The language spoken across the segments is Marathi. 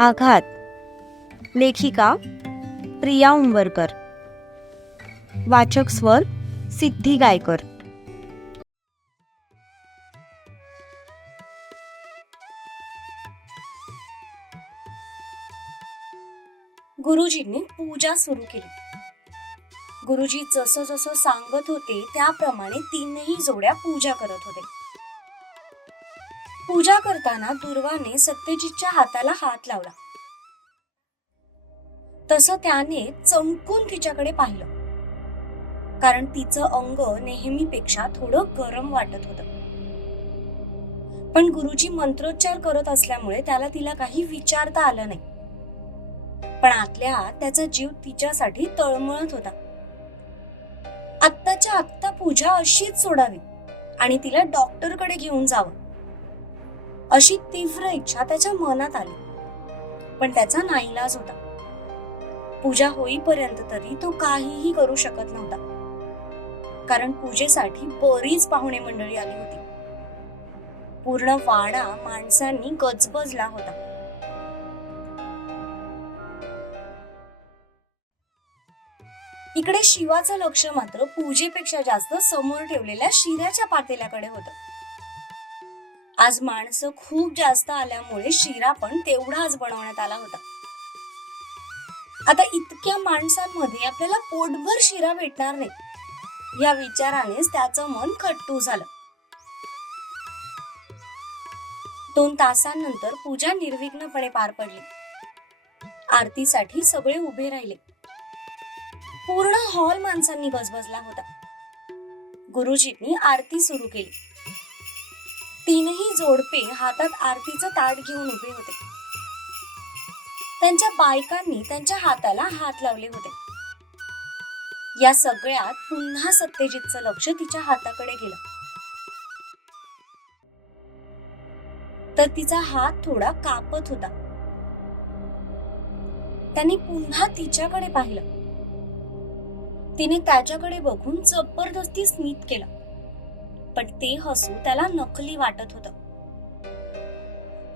आघात. लेखिका प्रिया उंबरकर. वाचक स्वर सिद्धी गायकर. गुरुजींनी पूजा सुरू केली. गुरुजी जसं जसं सांगत होते त्याप्रमाणे तीनही जोड्या पूजा करत होते. पूजा करताना दुर्वाने सत्यजितच्या हाताला हात लावला. तसं त्याने चमकून तिच्याकडे पाहिलं, कारण तिचं अंग नेहमीपेक्षा थोडं गरम वाटत होतं. पण गुरुजी मंत्रोच्चार करत असल्यामुळे त्याला तिला काही विचारता आलं नाही. पण आतल्या आत त्याचा जीव तिच्यासाठी तळमळत होता. आत्ताच्या आत्ता पूजा अशीच सोडावी आणि तिला डॉक्टरकडे घेऊन जावं, अशी तीव्र इच्छा त्याच्या मनात आली. पण त्याचा नाईलाज होता. पूजा होईपर्यंत तरी तो काहीही करू शकत नव्हता, कारण पूजेसाठी बरीच पाहुणे मंडळी आली होती. पूर्ण वाडा माणसांनी गजबजला होता. इकडे शिवाचं लक्ष मात्र पूजेपेक्षा जास्त समोर ठेवलेल्या शिऱ्याच्या पातेल्याकडे होतं. आज माणसं खूप जास्त आल्यामुळे शिरा पण तेवढाच बनवण्यात आला होता. आता इतक्या माणसांमध्ये आपल्याला पोटभर शिरा भेटणार नाही या विचारानेच त्याचं मन खट्टू झालं. 2 तासांनंतर पूजा निर्विघ्नपणे पार पडली. आरतीसाठी सगळे उभे राहिले. पूर्ण हॉल माणसांनी गजबजला होता. गुरुजींनी आरती सुरू केली. तीनही जोडपे हातात आरतीचं ताट घेऊन उभे होते. त्यांच्या बायकांनी त्यांच्या हाताला हात लावले होते. या सगळ्यात पुन्हा सत्यजितचं लक्ष तिच्या हाताकडे गेलं. तर तिचा हात थोडा कापत होता. त्यांनी पुन्हा तिच्याकडे पाहिलं. तिने त्याच्याकडे बघून जबरदस्ती स्मित केलं, पण ते हसू त्याला नकली वाटत होतं.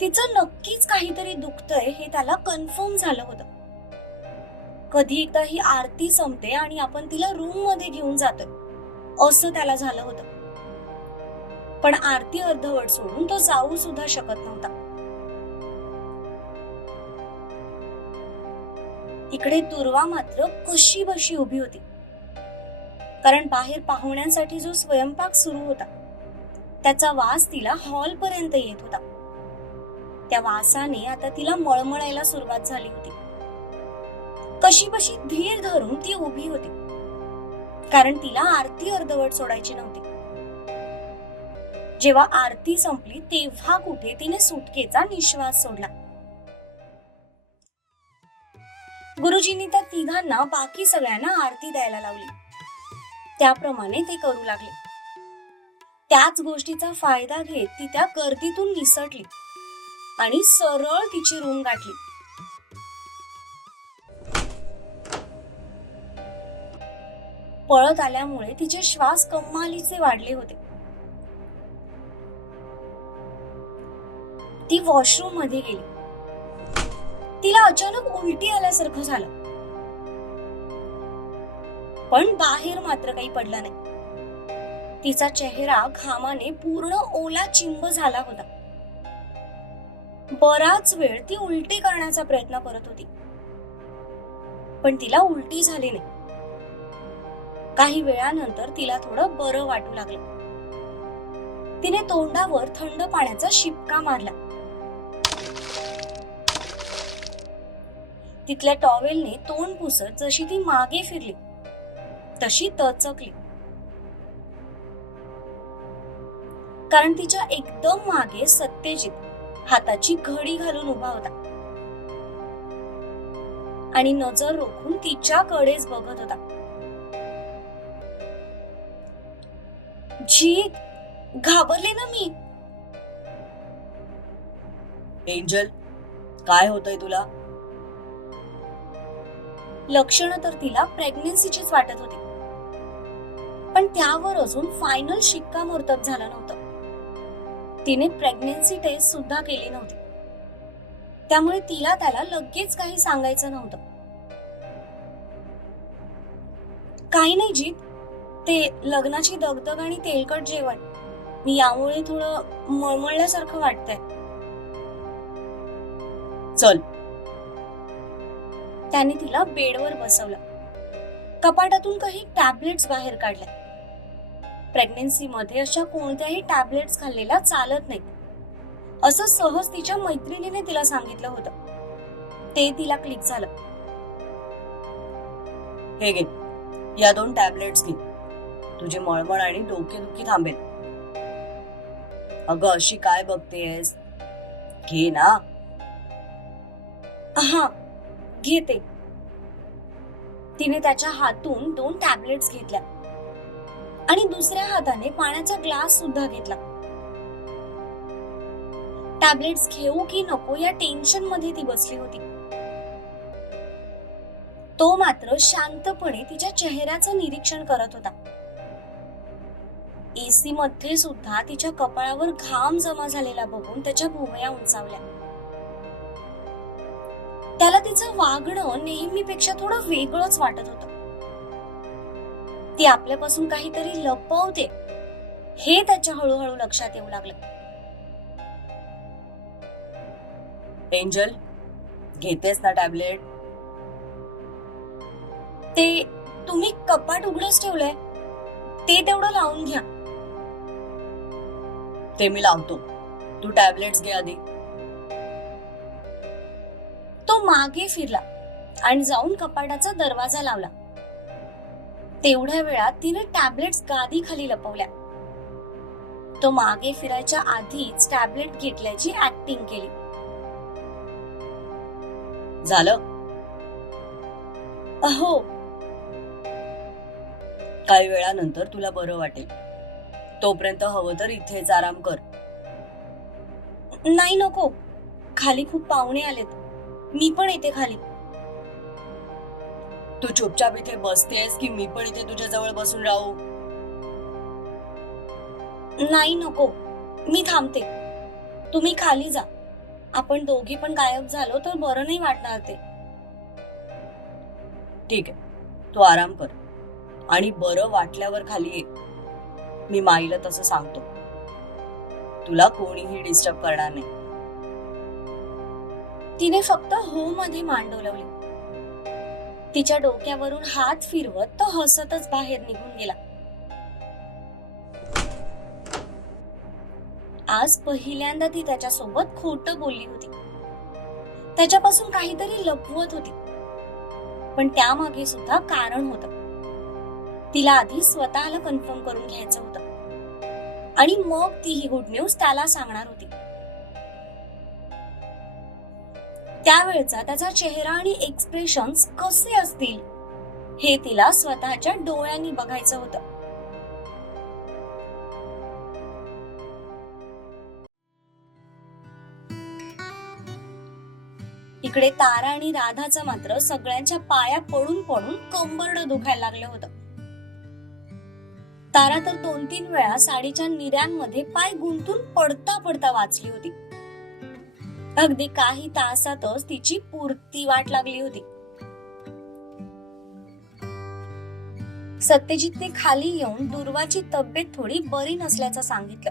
तिचं नक्कीच काहीतरी दुखतंय हे त्याला कन्फर्म झालं होतं. कधी एकदा ही आरती संपते आणि आपण तिला रूम मध्ये घेऊन जातोय असं त्याला झालं होतं. पण आरती अर्धवट सोडून तो जाऊ सुद्धा शकत नव्हता. इकडे दुर्वा मात्र कशी बशी उभी होती, कारण बाहेर पाहुण्यांसाठी जो स्वयंपाक सुरू होता त्याचा वास तिला हॉल पर्यंत येत होता. त्या वासाने आता तिला मळमळायला सुरुवात झाली होती. कशी बशी धीर धरून ती उभी होती, कारण तिला आरती अर्धवट सोडायची नव्हती. जेव्हा आरती संपली तेव्हा कुठे तिने सुटकेचा निश्वास सोडला. गुरुजींनी त्या तिघांना बाकी सगळ्यांना आरती द्यायला लावली. त्याप्रमाणे ते करू लागले. त्याच गोष्टीचा फायदा घेत ती त्या गर्दीतून निसटली आणि सरळ तिची रूम गाठली. पळत आल्यामुळे तिचे श्वास कमालीचे वाढले होते. ती वॉशरूम मध्ये गेली. तिला अचानक उलटी आल्यासारखं झालं, पण बाहेर मात्र काही पडलं नाही. तिचा चेहरा घामाने पूर्ण ओला चिंब झाला होता. बराच वेळ ती उलटी करण्याचा प्रयत्न करत होती, पण तिला उलटी झाली नाही. काही वेळानंतर तिला थोडं बरं वाटू लागलं. तिने तोंडावर थंड पाण्याचा शिपका मारला. तिथल्या टॉवेलने तोंड पुसत जशी ती मागे फिरली तशी तचकली, कारण तिच्या एकदम मागे सत्यजित हाताची घडी घालून उभा होता आणि नजर रोखून तिच्याकडेच बघत होता. जीत, घाबरले ना मी. एंजल, काय होतंय तुला? लक्षणं तर तिला प्रेग्नन्सीचीच वाटत होती, पण त्यावर अजून फायनल शिक्कामोर्तब झालं नव्हतं. तिने प्रेग्नन्सी टेस्ट सुद्धा केली नव्हती. त्यामुळे तिला त्याला लगेच काही सांगायचं नव्हतं. काही नाही जीत, ते लग्नाची दगदग आणि तेलकट जेवण यामुळे थोडं मळमळल्यासारखं वाटतंय. चल. त्याने तिला बेडवर बसवलं. कपाटातून काही टॅबलेट्स बाहेर काढल्या. प्रेग्नन्सी मध्ये अशा कोणत्याही टॅबलेट्स खाल्लेल्या चालत नाहीत असं सहज तिच्या मैत्रिणीने तिला सांगितलं होतं. ते तिला क्लिक झालं. हे घे, या 2 टॅबलेट्स घे. तुझी मळमळ आणि डोकेदुखी थांबेल. अगं अशी काय बघतेस, घे ना. हा, घेते. तिने त्याच्या हातून 2 टॅबलेट्स घेतल्या आणि दुसऱ्या हाताने पाण्याचा ग्लास सुद्धा घेतला. टॅबलेट्स घेऊ की नको या टेन्शन मध्ये ती बसली होती. तो मात्र शांतपणे तिच्या चेहऱ्याचं निरीक्षण करत होता. एसी मध्ये सुद्धा तिच्या कपाळावर घाम जमा झालेला बघून त्याच्या भुवया उंचावल्या. त्याला तिचं वागणं नेहमीपेक्षा थोडं वेगळंच वाटत होतं. ती आपल्यापासून काहीतरी लपवते हे त्याच्या हळूहळू लक्षात येऊ लागलं. एंजल, घेतेस ना टॅबलेट? ते तुम्ही कपाट उघडच ठेवलंय, ते तेवढं लावून घ्या. ते मी लावतो, तू टॅबलेट्स घे आधी. तो मागे फिरला आणि जाऊन कपाटाचा दरवाजा लावला. तेवढ्या वेळात तिने टॅबलेट्स गादी खाली लपवल्या. तो मागे फिरायच्या आधीच टॅबलेट घेतल्याची ऍक्टिंग केली. झालं? हो. काही वेळानंतर तुला बरं वाटेल. तोपर्यंत हवं तर इथेच आराम कर. नाही नको, खाली खूप पाहुणे आलेत, मी पण येते खाली. तू चुपचाप इथे बसतेस की मी पण इथे तुझ्या जवळ बसून राहू? नाही नको, मी थांबते. तुम्ही खाली जा. आपण दोघी पण गायब झालो तर बरं नाही वाटणार ते. ठीक आहे, तू आराम कर आणि बरं वाटल्यावर खाली ये. मी माईला तसं सांगतो. तुला कोणीही डिस्टर्ब करणार नाही. तिने फक्त हो मध्ये मान डोलवली. तिच्या डोक्यावरून हात फिरवत तो हसतच बाहेर निघून गेला. आज पहिल्यांदा ती त्याच्यासोबत खोटं बोलली होती. त्याच्यापासून काहीतरी लपवत होती, पण त्यामागे सुद्धा कारण होतं. तिला आधी स्वतःला कन्फर्म करून घ्यायचं होतं आणि मग ती ही गुड न्यूज त्याला सांगणार होती. त्यावेळचा त्याचा चेहरा आणि एक्सप्रेशन्स कसे असतील हे तिला स्वतःच्या डोळ्यांनी बघायचं होतं. इकडे तारा आणि राधाचं मात्र सगळ्यांच्या पाया पडून पडून कंबरडं दुखायला लागलं होतं. तारा तर 2-3 वेळा साडीच्या निऱ्यांमध्ये पाय गुंतून पडता पडता वाचली होती. अगदी काही तासातच तिची पुरती वाट लागली होती. सत्यजितने खाली येऊन दुर्वाची तब्येत थोडी बरी नसल्याचं सांगितलं.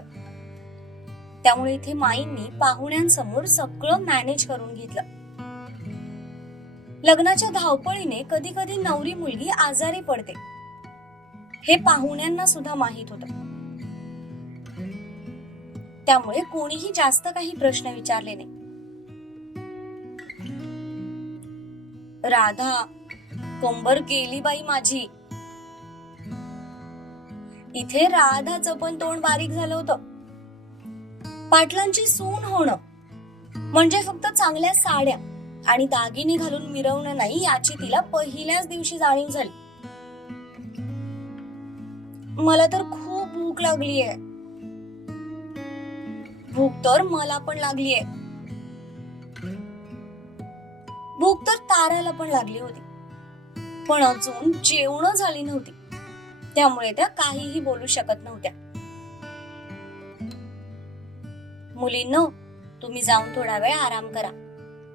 त्यामुळे इथे माईंनी पाहुण्यांसमोर सगळं मॅनेज करून घेतलं. लग्नाच्या धावपळीने कधी कधी नवरी मुलगी आजारी पडते हे पाहुण्यांना सुद्धा माहित होतं. त्यामुळे कोणीही जास्त काही प्रश्न विचारले नाही. राधा, कंबर गेली बाई माझी. इथे राधाचं पण तोंड बारीक झालं होतं. पाटलांची सून होणं म्हणजे फक्त चांगल्या साड्या आणि दागिने घालून मिरवणं नाही याची तिला पहिल्याच दिवशी जाणीव झाली. मला तर खूप भूक लागलीये. भूक तर मला पण लागलीये. भूक तर ताराला पण लागली होती, पण अजून जेवण झाली नव्हती. त्यामुळे त्या काहीही बोलू शकत नव्हत्या. मुलींनो, तुम्ही जाऊन थोडा वेळ आराम करा.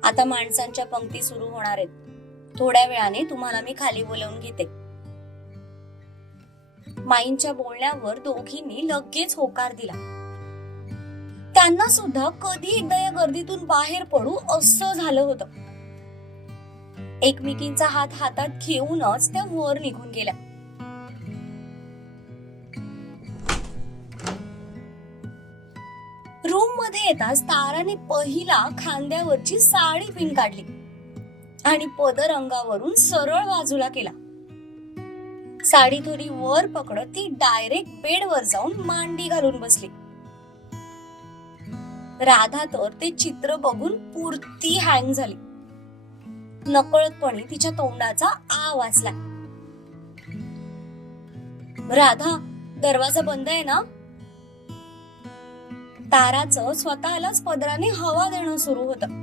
आता माणसांच्या पंक्ती सुरू होणार आहेत. थोड्या वेळाने तुम्हाला मी खाली बोलवून घेते. माईंच्या बोलण्यावर दोघींनी लगेच होकार दिला. त्यांना सुद्धा कधी एकदा या गर्दीतून बाहेर पडू असं झालं होतं. एकमेकींचा हात हातात घेऊनच त्या वर निघून गेल्या. रूम मध्ये येताच ताराने पहिला खांद्यावरची साडी पिन काढली आणि पदर अंगावरून सरळ बाजूला केला. साडी थोडी वर पकडत ती डायरेक्ट बेडवर जाऊन मांडी घालून बसली. राधा तर ते चित्र बघून पुरती हँग झाली. नकळतपणे तिच्या तोंडाचा आ वाचला. राधा, दरवाजा बंद आहे ना? ताराचं स्वतःलाच पदराने हवा देणं सुरू होतं.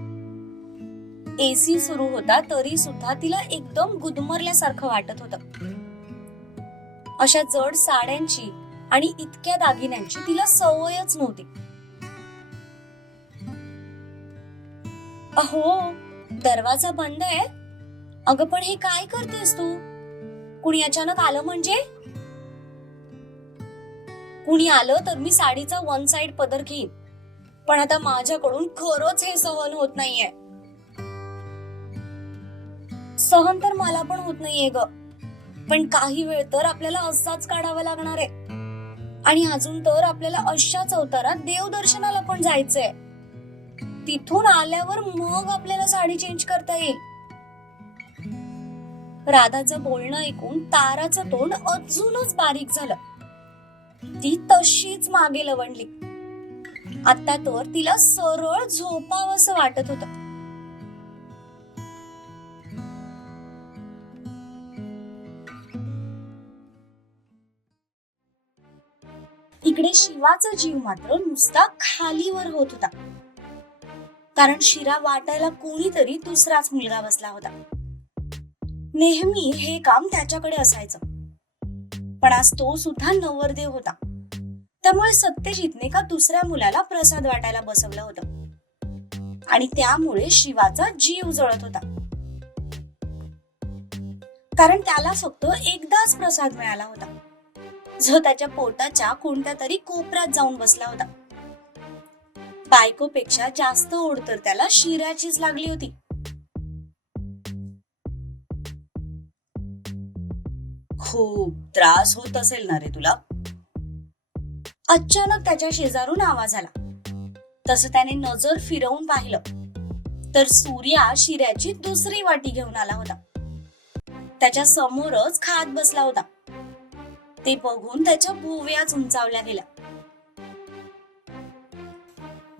एसी सुरू होता तरी सुद्धा तिला एकदम गुदमरल्यासारखं वाटत होतं. अशा जड साड्यांची आणि इतक्या दागिन्यांची तिला सवयच नव्हती. अहो, दरवाजा बंद आहे? अगं पण हे काय करतेस तू? कुणी अचानक आलं म्हणजे? कुणी आलं तर मी साडीचा वन साइड पदर घेईन, पण आता माझ्याकडून खरंच हे सहन होत नाहीये. सहन तर मला पण होत नाहीये ग, पण काही वेळ तर आपल्याला असाच काढावा लागणार आहे. आणि अजून तर आपल्याला अशाच अवतारात देवदर्शनाला पण जायचंय. तिथून आल्यावर मग आपल्याला साडी चेंज करता येईल. राधाचं बोलणं ऐकून ताराचं तोंड अजूनच बारीक झालं. ती तशीच मागे लवंडली. आता तर तिला सरळ झोपावंसं वाटत होतं. इकडे शिवाचा जीव मात्र नुसता खालीवर होत होता, कारण शिरा वाटायला कोणीतरी दुसराच मुलगा बसला होता. नेहमी हे काम त्याच्याकडे असायचं, पण आज तो सुद्धा नवरदेव होता. त्यामुळे सत्यजितने का दुसऱ्या मुलाला प्रसाद वाटायला बसवलं होतं आणि त्यामुळे शिवाचा जीव जळत होता. कारण त्याला फक्त एकदाच प्रसाद मिळाला होता, जो त्याच्या पोटाच्या कोणत्या तरी कोपऱ्यात जाऊन बसला होता. बायकोपेक्षा जास्त ओढ तर त्याला शिऱ्याचीच लागली होती. खूप त्रास होत असेल ना रे तुला? अचानक त्याच्या शेजारून आवाज आला. तसं त्याने नजर फिरवून पाहिलं तर सूर्या शिऱ्याची दुसरी वाटी घेऊन आला होता. त्याच्या समोरच खात बसला होता. ते बघून त्याच्या भुवयाच उंचावल्या गेल्या.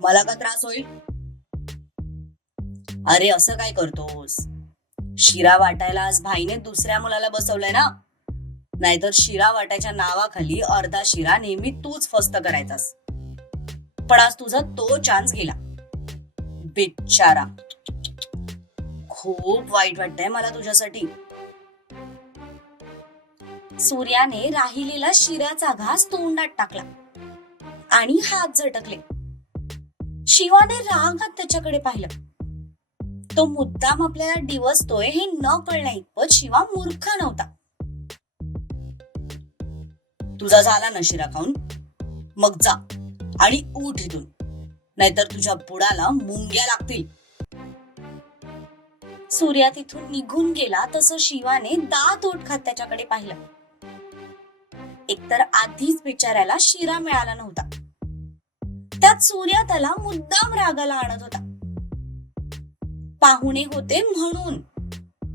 मला का त्रास होईल? अरे असं काय करतोस? शिरा वाटायला आज भाईने दुसऱ्या मुलाला बसवलंय ना, नाहीतर शिरा वाटायच्या नावाखाली अर्धा शिरा नेहमी तूच फस्त करायचास. पण आज तुझा तो चान्स गेला. बिचारा, खूप वाईट वाटतंय मला तुझ्यासाठी. सूर्याने राहिलेला शिऱ्याचा घास तोंडात टाकला आणि हात झटकले. शिवाने रागात त्याच्याकडे पाहिलं. तो मुद्दाम आपल्याला डिवचतोय हे न कळण्या इतपत शिवा मूर्ख नव्हता. तुझा झाला ना शिरा खाऊन? मग जा आणि उठ इथून, नाहीतर तुझ्या बुडाला मुंग्या लागतील. सूर्या तिथून निघून गेला तसं शिवाने दात ओठ खात त्याच्याकडे पाहिलं. एकतर आधीच बिचाऱ्याला शिरा मिळाला नव्हता, त्यात सूर्या त्याला मुद्दाम रागाला आणत होता. पाहुणे होते म्हणून,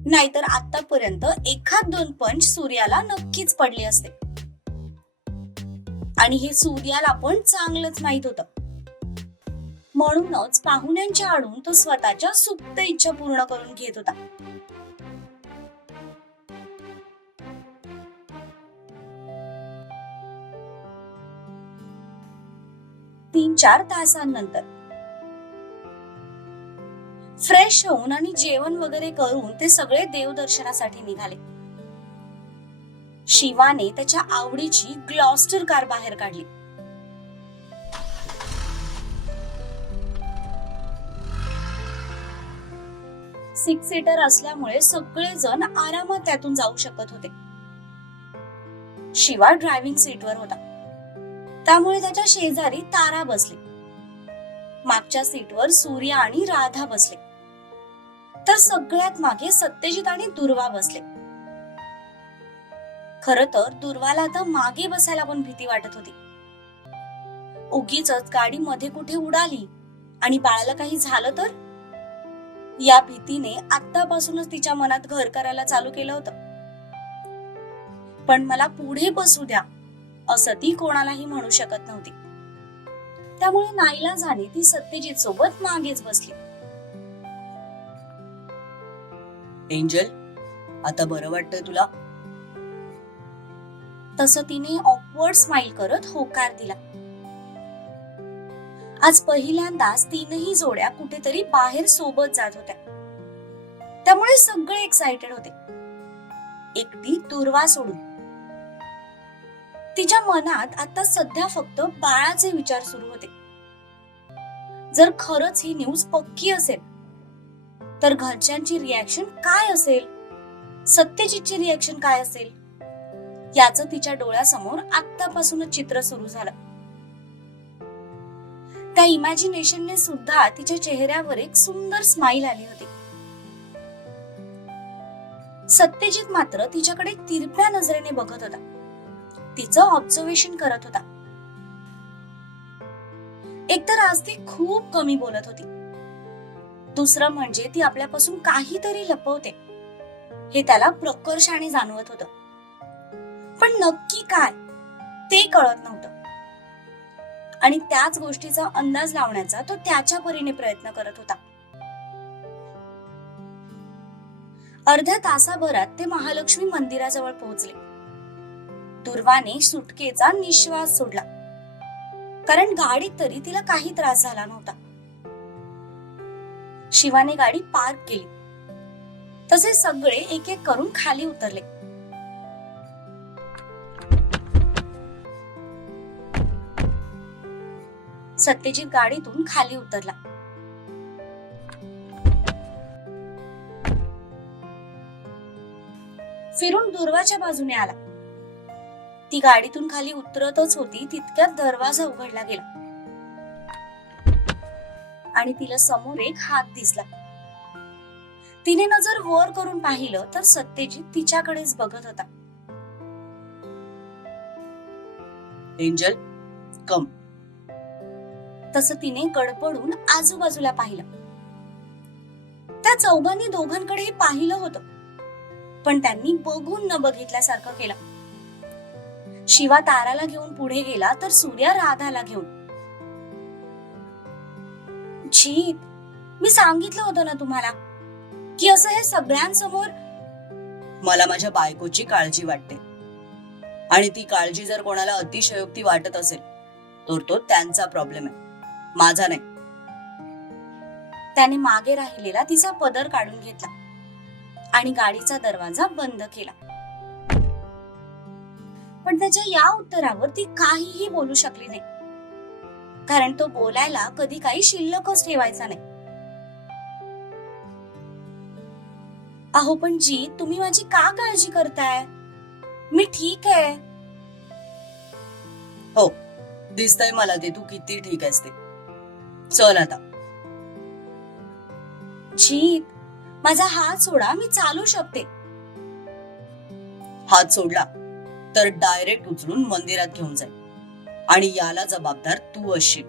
नाहीतर आतापर्यंत एखाद दोन पंच सूर्याला नक्कीच पडले असते. आणि हे सूर्याला पण चांगलंच माहित होतं. म्हणूनच पाहुण्यांच्या आडून तो स्वतःच्या सुप्त इच्छा पूर्ण करून घेत होता. तीन चार तासांनंतर फ्रेश होऊन आणि जेवण वगैरे करून ते सगळे देवदर्शनासाठी निघाले. शिवाने त्याच्या आवडीची ग्लॉस्टर कार बाहेर काढली. 6 सीटर असल्यामुळे सगळेजण आरामात त्यातून जाऊ शकत होते. शिवा ड्रायव्हिंग सीटवर होता, त्यामुळे त्याच्या शेजारी तारा बसली. मागच्या सीटवर सूर्या आणि राधा बसले, तर सगळ्यात मागे सत्यजित आणि दुर्वा बसले. खर तर दुर्वाला आता मागे बसायला पण भीती वाटत होती. उगीच गाडी मध्ये कुठे उडाली आणि बाळाला काही झालं तर, या भीतीने आतापासूनच तिच्या मनात घर करायला चालू केलं होतं. पण मला पुढे बसू द्या असं ती कोणालाही म्हणू शकत नव्हती. त्यामुळे नाईलाजाने ती सत्यजित सोबत मागेच बसली. एंजल, आता बरं वाटतंय तुला? तसं तिने ऑकवर्ड स्माइल करत होकार दिला. आज पहिल्यांदाच तीनही जोड्या कुठेतरी बाहेर सोबत जात होत्या, त्यामुळे सगळे एक्साइटेड होते, एकटी दुर्वा सोडून. तिच्या मनात आता सध्या फक्त बाळाचे विचार सुरू होते. जर खरंच ही न्यूज पक्की असेल तर घरच्यांची रिॲक्शन काय असेल, सत्यजितची रिॲक्शन काय असेल, याचं तिच्या डोळ्यासमोर आत्तापासूनच चित्र सुरू झालं. त्या इमॅजिनेशनने सुद्धा तिच्या चेहऱ्यावर एक सुंदर स्माइल आली होती. सत्यजित मात्र तिच्याकडे तिरप्या नजरेने बघत होता, तिचं ऑब्झर्वेशन करत होता. एकतर आज ती खूप कमी बोलत होती, दुसरं म्हणजे ती आपल्यापासून काहीतरी लपवते हे त्याला प्रकर्षाने जाणवत होतं. पण नक्की काय ते कळत नव्हतं, आणि त्याच गोष्टीचा अंदाज लावण्याचा तो त्याच्या परीने प्रयत्न करत होता. अर्ध्या तासाभरात ते महालक्ष्मी मंदिराजवळ पोहोचले. दुर्वाने सुटकेचा निश्वास सोडला, कारण गाडीत तरी तिला काही त्रास झाला नव्हता. शिवाने गाडी पार्क केली, तसे सगळे एक एक करून खाली उतरले. सत्यजित गाडीतून खाली उतरला. फिरून दुर्वाच्या बाजूने आला. ती गाडीतून खाली उतरतच होती तितक्यात दरवाजा उघडला गेला आणि तिला समोर एक हात दिसला. तिने नजर वर करून पाहिलं तर सत्यजित तिच्याकडेच बघत होता. एंजल, कम. तसं तिने गडबडून आजूबाजूला पाहिलं. त्या चौघांनी दोघांकडेही पाहिलं होतं, पण त्यांनी बघून न बघितल्यासारखं केलं. शिवा ताराला घेऊन पुढे गेला तर सूर्या राधाला घेऊन. जीत, मी सांगितलं होतं ना तुम्हाला की असं हे सगळ्यांसमोर. मला माझ्या बायकोची काळजी वाटते, आणि ती काळजी जर कोणाला अतिशयोक्ती वाटत असेल तर तो त्यांचा प्रॉब्लेम आहे, माझा नाही. त्याने मागे राहिलेला तिचा पदर काढून घेतला आणि गाडीचा दरवाजा बंद केला. पण त्याच्या या उत्तरावर ती काहीही बोलू शकली नाही, कारण तो बोलायला कधी काही शिल्लकच ठेवायचा नाही. अहो पण जी, तुम्ही माझी का काळजी करताय? मी ठीक आहे. हो, दिसतंय मला ते तू किती ठीक आहेस ते. चल आता. जीत, माझा हात सोडा, मी चालू शकते. हात सोडला तर डायरेक्ट उचलून मंदिरात घेऊन जाईल, आणि याला जबाबदार तू असशील.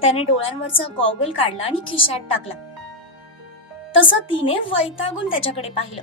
त्याने डोळ्यांवरचा गॉगल काढला आणि खिशात टाकला. तसं तिने वैतागून त्याच्याकडे पाहिलं.